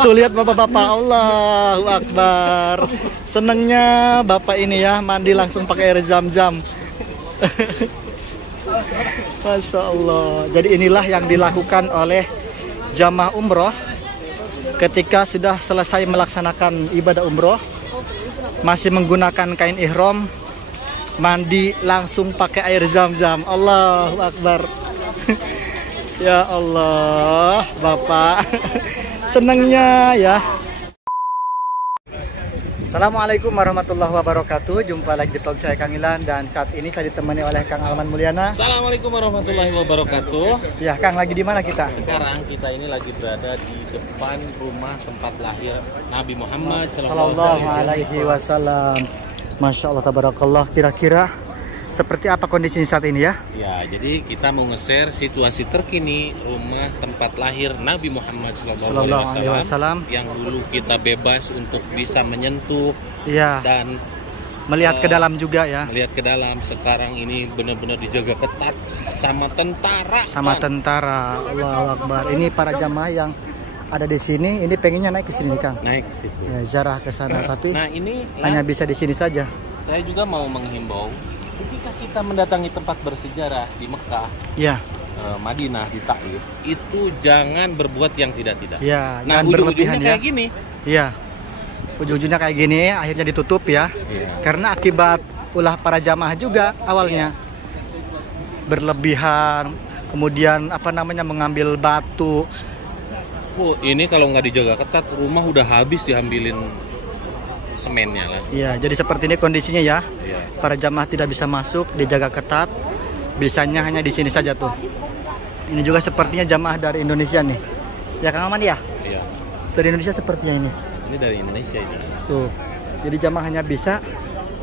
Tuh lihat bapak-bapak, Allahu Akbar. Senengnya bapak ini ya, mandi langsung pakai air zam-zam. Masya Allah. Jadi inilah yang dilakukan oleh jamaah umroh ketika sudah selesai melaksanakan ibadah umroh, masih menggunakan kain ihram, mandi langsung pakai air zam-zam. Allahu Akbar. Ya Allah, bapak. Senangnya ya. Assalamualaikum warahmatullahi wabarakatuh. Jumpa lagi di vlog saya Kang Ilan, dan saat ini saya ditemani oleh Kang Alman Mulyana. Assalamualaikum warahmatullahi wabarakatuh. Ya Kang, lagi di mana kita? Sekarang kita ini lagi berada di depan rumah tempat lahir Nabi Muhammad Sallallahu alaihi wasallam. Masya Allah, tabarakallah. Kira-kira seperti apa kondisinya saat ini ya? Ya, jadi kita mau nge-share situasi terkini rumah tempat lahir Nabi Muhammad Sallallahu alaihi wasallam yang dulu kita bebas untuk bisa menyentuh ya, dan melihat ke dalam juga ya. Melihat ke dalam. Sekarang ini benar-benar dijaga ketat sama tentara. Sama tentara. Allahu Akbar. Ini para jamaah yang ada di sini, ini pengennya naik ke sini nih Kang. Naik ke situ. Ya, ziarah ke sana, tapi nah, ini hanya bisa di sini saja. Saya juga mau menghimbau ketika kita mendatangi tempat bersejarah di Mekah, ya, Madinah, di Taif, itu jangan berbuat yang tidak-tidak. Ya, nah, jangan berlebihan ya. Kayak gini. Iya. Ujung-ujungnya kayak gini, akhirnya ditutup ya. Karena akibat ulah para jamaah juga awalnya. Berlebihan, kemudian mengambil batu. Ini kalau nggak dijaga ketat, rumah udah habis diambilin semennya lah. Iya, jadi seperti ini kondisinya ya. Para jamaah tidak bisa masuk, dijaga ketat. Bisanya hanya di sini saja tuh. Ini juga sepertinya jamaah dari Indonesia nih. Ya Kang Aman ya? Iya. Dari Indonesia sepertinya ini. Ini dari Indonesia ini. Tuh. Jadi jamaah hanya bisa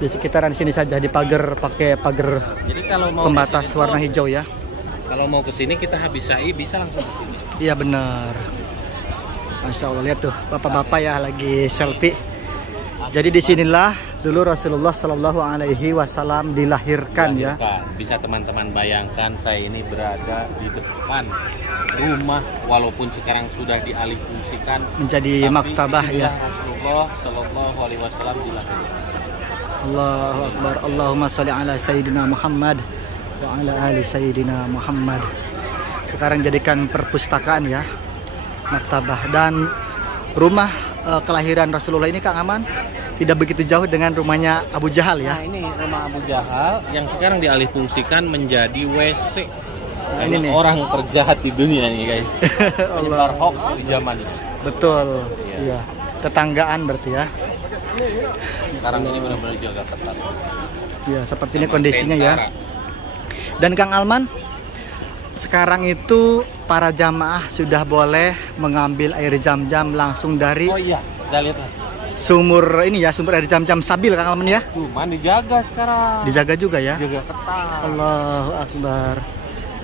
di sekitaran sini saja, di pagar, pakai pagar. Jadi kalau mau pembatas warna hijau ya. Kalau mau ke sini kita habis sa'i bisa langsung ke sini. Iya benar. Masya Allah, lihat tuh bapak-bapak ya lagi selfie. Jadi disinilah dulu Rasulullah Shallallahu Alaihi Wasallam dilahirkan ya. Bisa teman-teman bayangkan, saya ini berada di depan rumah walaupun sekarang sudah dialihfungsikan menjadi maktabah ya. Rasulullah Shallallahu Alaihi Wasallam dilahirkan. Allahu Akbar. Allahumma sholli ala Sayyidina Muhammad wa ala ali Sayyidina Muhammad. Sekarang jadikan perpustakaan ya, maktabah, dan rumah kelahiran Rasulullah ini Kang Aman tidak begitu jauh dengan rumahnya Abu Jahal ya. Nah, ini rumah Abu Jahal yang sekarang dialihfungsikan menjadi WC. Nah, ini nih orang terjahat di dunia nih guys. Penyebar hoax di zaman ini. Betul. Iya. Tetanggaan berarti ya. Sekarang ini benar-benar jaga ketat. Ya, seperti ini kondisinya ya. Dan Kang Alman, sekarang itu para jamaah sudah boleh mengambil air zam-zam langsung dari kita lihat sumur ini ya, sumber air zam-zam Sabil Kang Alman ya. Cuman dijaga sekarang. Dijaga juga ya. Jaga ketat. Allahu Akbar.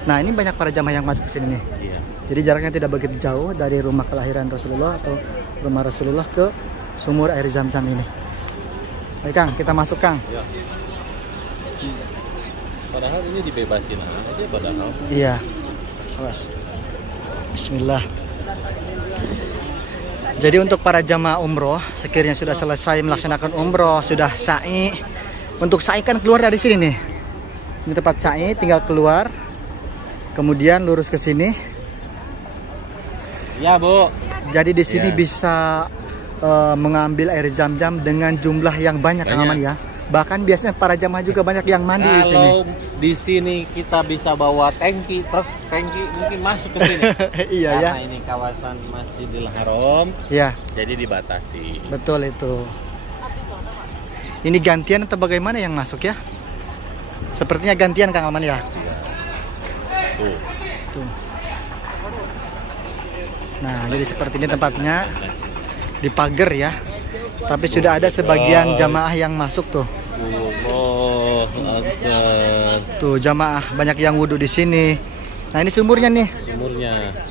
Nah, ini banyak para jamaah yang masuk ke sini nih. Iya. Jadi jaraknya tidak begitu jauh dari rumah kelahiran Rasulullah atau rumah Rasulullah ke sumur air zam-zam ini. Ayo Kang, kita masuk Kang. Ya. Padahal ini dibebasin aja padahal. Iya. Awas. Bismillah. Jadi untuk para jamaah umroh, sekiranya sudah selesai melaksanakan umroh, sudah sa'i. Untuk sa'i kan keluar dari sini nih. Ini tempat sa'i, tinggal keluar. Kemudian lurus ke sini. Ya, Bu. Jadi di sini bisa mengambil air zam-zam dengan jumlah yang banyak, Kang Aman ya. Bahkan biasanya para jamaah juga banyak yang mandi di sini. Kalau di sini kita bisa bawa tangki, truk tangki mungkin masuk ke sini. Iya ya. Karena ini kawasan Masjidil Haram. Ya. Jadi dibatasi. Betul itu. Ini gantian atau bagaimana yang masuk ya? Sepertinya gantian Kang Alman ya. Tuh. Nah, jadi seperti ini tempatnya di pagar ya. Tapi sudah ada sebagian jamaah yang masuk tuh. Tuh jamaah banyak yang wudhu di sini. Nah, ini sumurnya nih.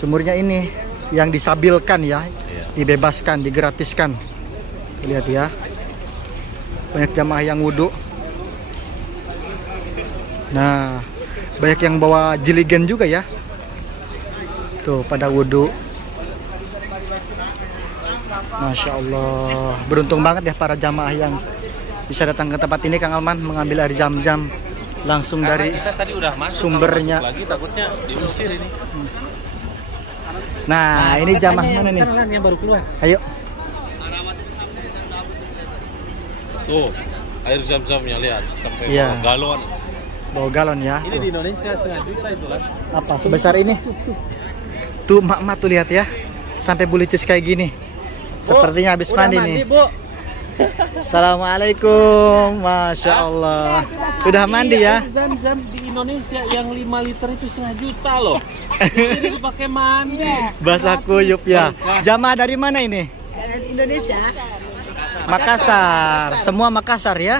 Sumurnya ini yang disabilkan ya. Dibebaskan, digratiskan. Lihat ya. Banyak jamaah yang wudhu. Nah, banyak yang bawa jiligen juga ya. Tuh pada wudhu. Masya Allah, beruntung banget ya para jamaah yang bisa datang ke tempat ini Kang Alman, mengambil air zam-zam langsung dari kita tadi udah masuk, sumbernya. Masuk lagi takutnya diusir ini. Nah, ini jamaah mana nih? Yang baru keluar. Ayo. Tuh, air zam-zamnya lihat sampai Iya. galon. Bawa galon ya. Ini Tuh. di Indonesia setengah juta itu lah. Apa sebesar ini? Tuh mak-mak tuh lihat ya, sampai bulicis kayak gini. Sepertinya habis mandi nih. Bu. Assalamualaikum, Masya Allah. Sudah mandi ya? Zam-zam di Indonesia yang 5 liter itu setengah juta loh. Ini dipakai mandi. Basah kuyup ya. Jamaah dari mana ini? Indonesia. Makassar. Semua Makassar ya?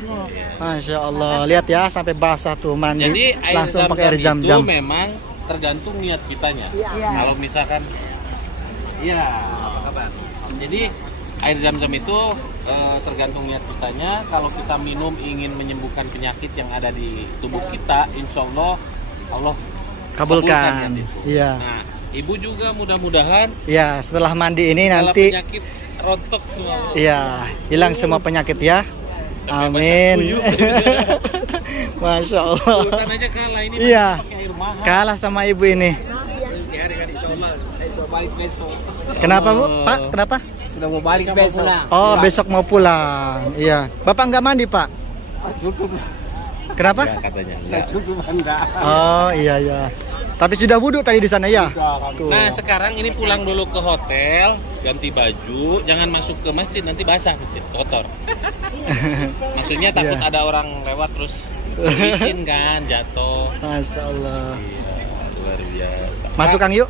Masya Allah. Lihat ya, sampai basah tuh mandi. Jadi air langsung pakai air zam-zam zam-zam. itu memang tergantung niat kitanya. Kalau misalkan, iya, apa kabar? Jadi air zam-zam itu tergantung niat kitanya. Kalau kita minum ingin menyembuhkan penyakit yang ada di tubuh kita, insya Allah Allah Kabulkan. niat itu. Iya. Nah, ibu juga mudah-mudahan Ya, setelah mandi ini segala nanti penyakit rontok semua. iya, hilang semua penyakit ya. Amin. Masya Allah. Sultan aja kalah ini. Iya. Pakai air mahal. Kalah sama ibu ini. Hari-hari insya Allah saya mau balik besok. Kenapa Bu? Pak, kenapa? Sudah mau balik besok. Oh, besok mau pulang. Iya. Bapak nggak mandi, Pak? Cukup. Kenapa? Ya, katanya. Saya cukup enggak. Oh, iya ya. Tapi sudah wudhu tadi di sana ya? Tuh. Nah sekarang ini pulang dulu ke hotel, ganti baju, jangan masuk ke masjid nanti basah masjid, kotor. Maksudnya takut Iya. ada orang lewat terus licin kan, jatuh. Masya Allah. Iya, luar biasa. Masuk Kang yuk.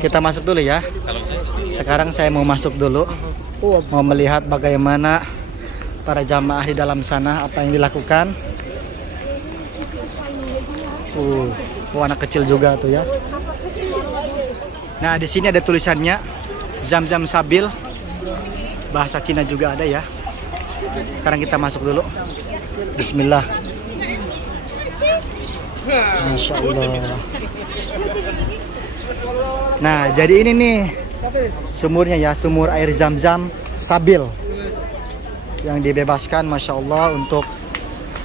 Kita masuk dulu ya. Kalau saya Sekarang saya mau masuk dulu. Mau melihat bagaimana para jamaah di dalam sana, apa yang dilakukan. Anak kecil juga tuh ya. Nah, di sini ada tulisannya Zam-Zam Sabil. Bahasa Cina juga ada ya. Sekarang kita masuk dulu. Bismillah. Masya Allah. Nah, jadi ini nih sumurnya ya, sumur air Zam-Zam Sabil yang dibebaskan, Masya Allah, untuk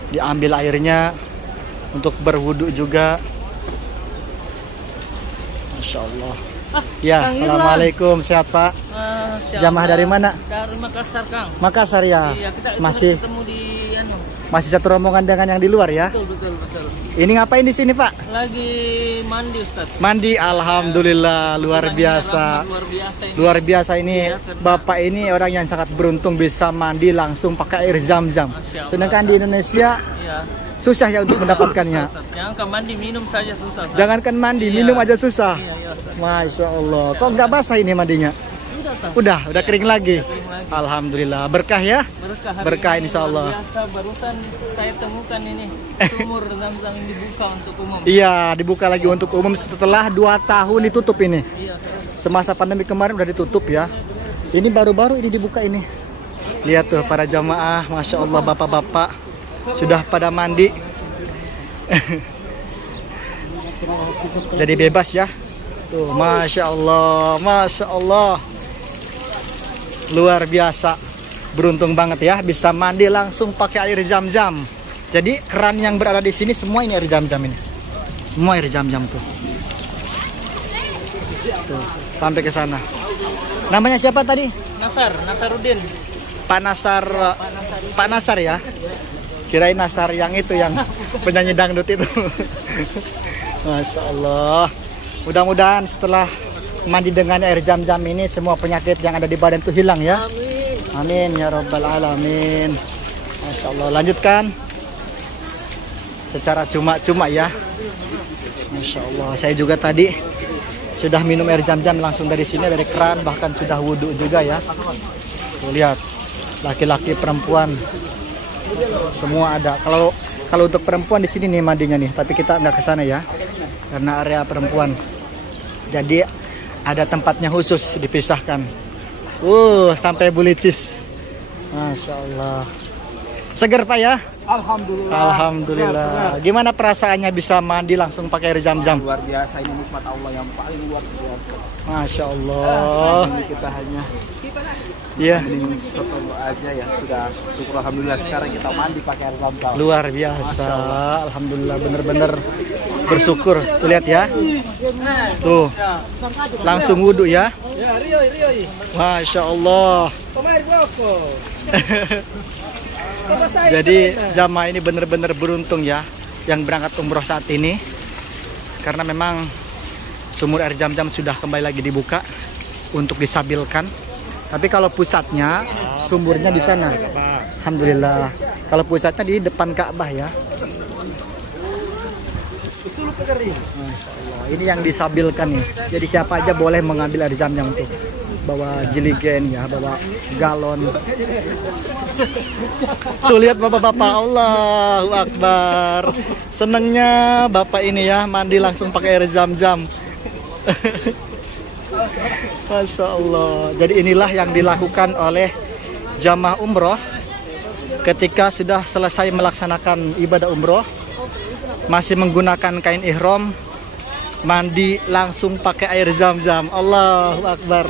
diambil airnya untuk berwudu juga. Masya Allah. Ya, assalamualaikum. Sehat Pak? Jamaah dari mana? Dari Makassar, Kang. Makassar ya. Iya, kita Masih ketemu di masih satu rombongan dengan yang di luar ya. betul. Ini ngapain di sini Pak? Lagi mandi, Ustaz. Mandi, alhamdulillah, luar biasa. Luar biasa ini. Luar biasa ini. Bapak ini orang yang sangat beruntung bisa mandi langsung pakai air Zam-Zam. Sedangkan di Indonesia Iya. susah ya untuk mendapatkannya. Ustaz. Jangan mandi, minum saja susah. Ustaz. Jangankan mandi, Iya. minum aja susah. Iya, Ustaz. Masya Allah. Kok nggak basah ini mandinya? Udah, Udah kering lagi. Alhamdulillah, berkah ya. Berkah, hari Berkah ini insya Allah. luar biasa, barusan saya temukan ini sumur Zam-Zam yang dibuka untuk umum. Iya, dibuka lagi untuk umum setelah 2 tahun ditutup ini. Iya. Semasa pandemi kemarin udah ditutup ya. Ini baru-baru ini dibuka ini. Lihat tuh para jamaah, Masya Allah, bapak-bapak sudah pada mandi. Jadi bebas ya. Tuh, Masya Allah, Masya Allah. Luar biasa. Beruntung banget ya bisa mandi langsung pakai air Zam-Zam. Jadi keran yang berada di sini semua ini air Zam-Zam ini. Semua air Zam-Zam tuh. Tuh, sampai ke sana. Namanya siapa tadi? Nasaruddin. Pak Nasar. Pak Nasar ya. Kirain Nasar yang itu, yang penyanyi dangdut itu. Masya Allah. Mudah-mudahan setelah mandi dengan air Zam-Zam ini semua penyakit yang ada di badan itu hilang ya. Amin ya Rabbal Alamin. Masya Allah. Lanjutkan secara cuma-cuma ya. Masya Allah. Saya juga tadi sudah minum air Zam-Zam langsung dari sini, dari keran, bahkan sudah wudhu juga ya. Tuh, lihat, laki-laki, perempuan semua ada. Kalau untuk perempuan di sini nih mandinya nih, tapi kita nggak ke sana ya, karena area perempuan. Jadi ada tempatnya khusus dipisahkan. Sampai bulicis. Masya Allah. Seger Pak ya? Alhamdulillah. Alhamdulillah. Gimana perasaannya bisa mandi langsung pakai air zam-zam? Luar biasa, ini nikmat Allah yang paling luar biasa. Masya Allah. Ini kita hanya Iya. ini soto aja ya, sudah syukur alhamdulillah. Sekarang kita mandi pakai air zam-zam. Luar biasa. Alhamdulillah, bener-bener bersyukur. Tuh lihat ya. Tuh. Langsung wudhu ya. Masya Allah. Jadi jamaah ini benar-benar beruntung ya yang berangkat umroh saat ini, karena memang sumur air zam-zam sudah kembali lagi dibuka untuk disabilkan. Tapi kalau pusatnya sumurnya di sana. Alhamdulillah. Kalau pusatnya di depan Ka'bah ya. Masya Allah. Ini yang disabilkan nih. Jadi siapa aja boleh mengambil air zam-zam tuh. Bawa jeligen ya, bawa galon. Tuh lihat bapak-bapak, Allahu Akbar. Senengnya bapak ini ya mandi langsung pakai air zam-zam. Masya Allah. Jadi inilah yang dilakukan oleh jamaah umroh ketika sudah selesai melaksanakan ibadah umroh, masih menggunakan kain ihram, mandi langsung pakai air zam-zam. Allahu Akbar.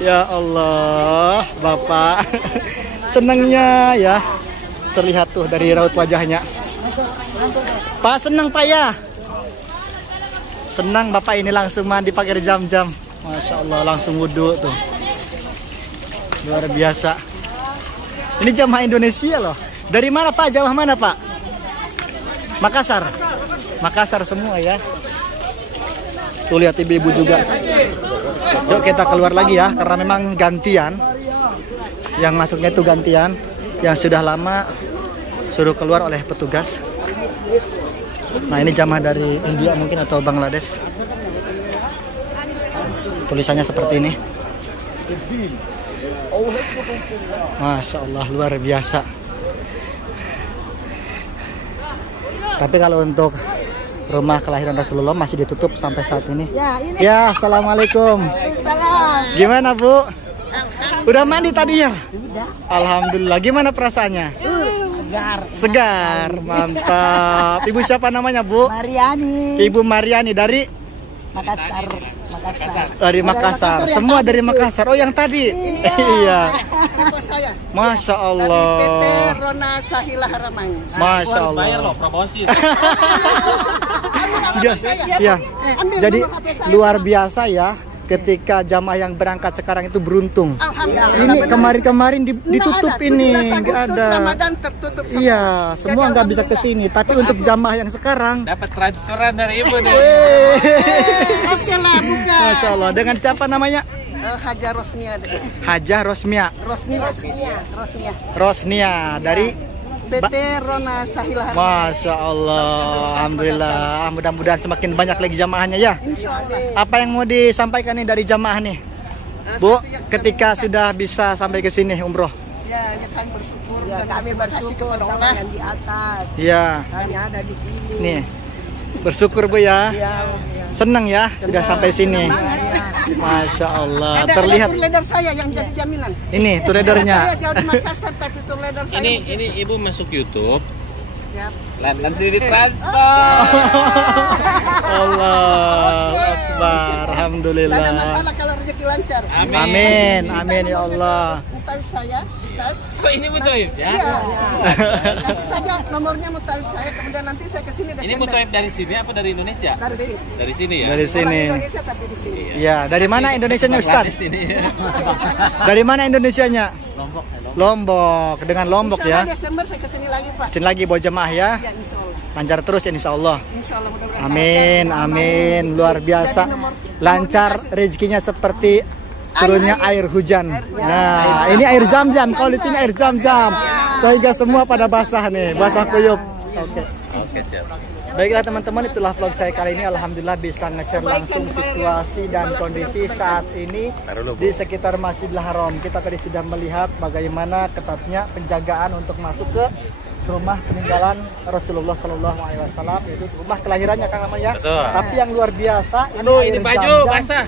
Ya Allah, Bapak senangnya ya, terlihat tuh dari raut wajahnya. Pak senang Pak ya? Senang Bapak ini langsung mandi pakai air zam-zam. Masya Allah, langsung wudhu tuh. Luar biasa. Ini jamaah Indonesia loh. Dari mana Pak? Jamaah mana Pak? Makassar. Makassar semua ya. Tuh lihat ibu-ibu juga. Yuk kita keluar lagi ya, karena memang gantian. Yang masuknya itu gantian. Yang sudah lama suruh keluar oleh petugas. Nah ini jamaah dari India mungkin atau Bangladesh. Tulisannya seperti ini. Masya Allah, luar biasa. Tapi kalau untuk rumah kelahiran Rasulullah masih ditutup sampai saat ini. Ya, assalamualaikum. Gimana Bu? Udah mandi tadi ya? Sudah. Alhamdulillah. Gimana perasaannya? Segar. Segar, mantap. Ibu siapa namanya Bu? Mariani. Ibu Mariani dari Makassar. dari Makassar. Semua dari Makassar. Oh yang tadi? Iya. Masya Allah. PT Rona Sahila Haraman. Masya Harus Allah. bayar loh promosi. Ya. Jadi luar biasa ya. Ketika jamaah yang berangkat sekarang itu beruntung. Ini kemarin-kemarin ditutup ini, nggak ada. Ramadan tertutup. Iya, semua nggak bisa ke sini. Tapi untuk jamaah yang sekarang, Dapat transferan dari ibu nih. Oke lah, buka. Masya Allah. Dengan siapa namanya? Haja Rosnia. Hajah Rosmia. Rosnia dari PT Rona Sahila Haraman. Masya Allah. Alhamdulillah. Mudah-mudahan semakin banyak lagi jamaahnya ya. Insyaallah. Apa yang mau disampaikan nih dari jamaah nih, Bu? Ketika sudah bisa sampai ke sini umroh. Ya, kami bersyukur dan kami bersyukur kepada Allah yang di atas. Iya. Kami ada di sini. Nih. Bersyukur Bu ya. Senang ya sudah sampai sini. Masya Allah. Terlihat Ada leader saya yang jadi jaminan. ini tour leadernya. Saya jauh di Makassar tapi tour leader saya. Ini ibu masuk YouTube. Siap. Nanti ditransfer. Allah Akbar. Alhamdulillah. Tidak ada masalah kalau rezeki lancar. Amin. Amin ya Allah. Mutalib saya, Ustaz. Oh ini Mutoib ya? Iya. Kasih saja nomornya mutalib saya, kemudian nanti saya ke sini. Ini Mutoib dari sini apa dari Indonesia? Dari sini. Dari sini ya? Dari Orang sini. Indonesia tapi di sini. Ya, dari mana Indonesianya Ustaz? Di sini. Dari mana Indonesianya? Lombok. Lombok. Dengan Lombok Insya Allah ya. Desember saya ke sini lagi, Pak. Sini lagi bawa jemaah ya. Ya, insya Allah. Lancar terus ya insya Allah. Insya Allah mudah-mudahan. Amin, amin. Luar biasa. Lancar rezekinya seperti turunnya air hujan. Nah, ini air zam-zam. Kalau di sini air zam-zam. Sehingga semua pada basah nih, basah kuyup. Oke. Oke siap. Baiklah teman-teman, itulah vlog saya kali ini. Alhamdulillah bisa nge-share langsung situasi dan kondisi saat ini di sekitar Masjidil Haram. Kita tadi sudah melihat bagaimana ketatnya penjagaan untuk masuk ke rumah peninggalan Rasulullah SAW, yaitu rumah kelahirannya Kang Amal ya. Betul. Tapi yang luar biasa Aduh, ini air baju zam-zam. basah.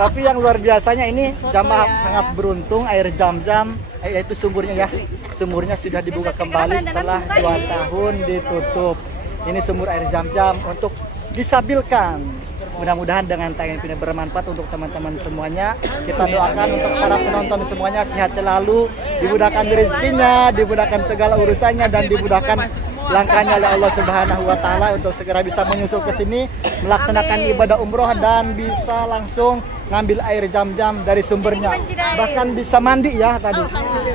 Tapi yang luar biasanya ini jamaah sangat beruntung, air Zam-Zam yaitu sumurnya ya. Sumurnya sudah dibuka kembali setelah 2 tahun ditutup. Ini sumur air Zam-Zam untuk disabilkan. Mudah-mudahan dengan tayangan ini bermanfaat untuk teman-teman semuanya. Kita doakan untuk para penonton semuanya sehat selalu, dimudahkan rezekinya, dimudahkan segala urusannya, dan dimudahkan langkahnya oleh Allah Subhanahu wa Ta'ala untuk segera bisa menyusul ke sini, melaksanakan ibadah umroh dan bisa langsung ngambil air Zam-Zam dari sumbernya. Bahkan bisa mandi ya tadi.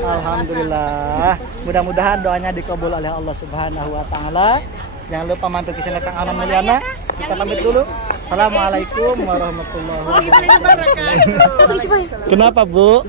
Alhamdulillah. Mudah-mudahan doanya dikabul oleh Allah Subhanahu wa Ta'ala. Jangan lupa mampir ke sini Kang Aman Mulyana. Kita pamit dulu. Assalamualaikum warahmatullahi wabarakatuh. Kenapa, Bu?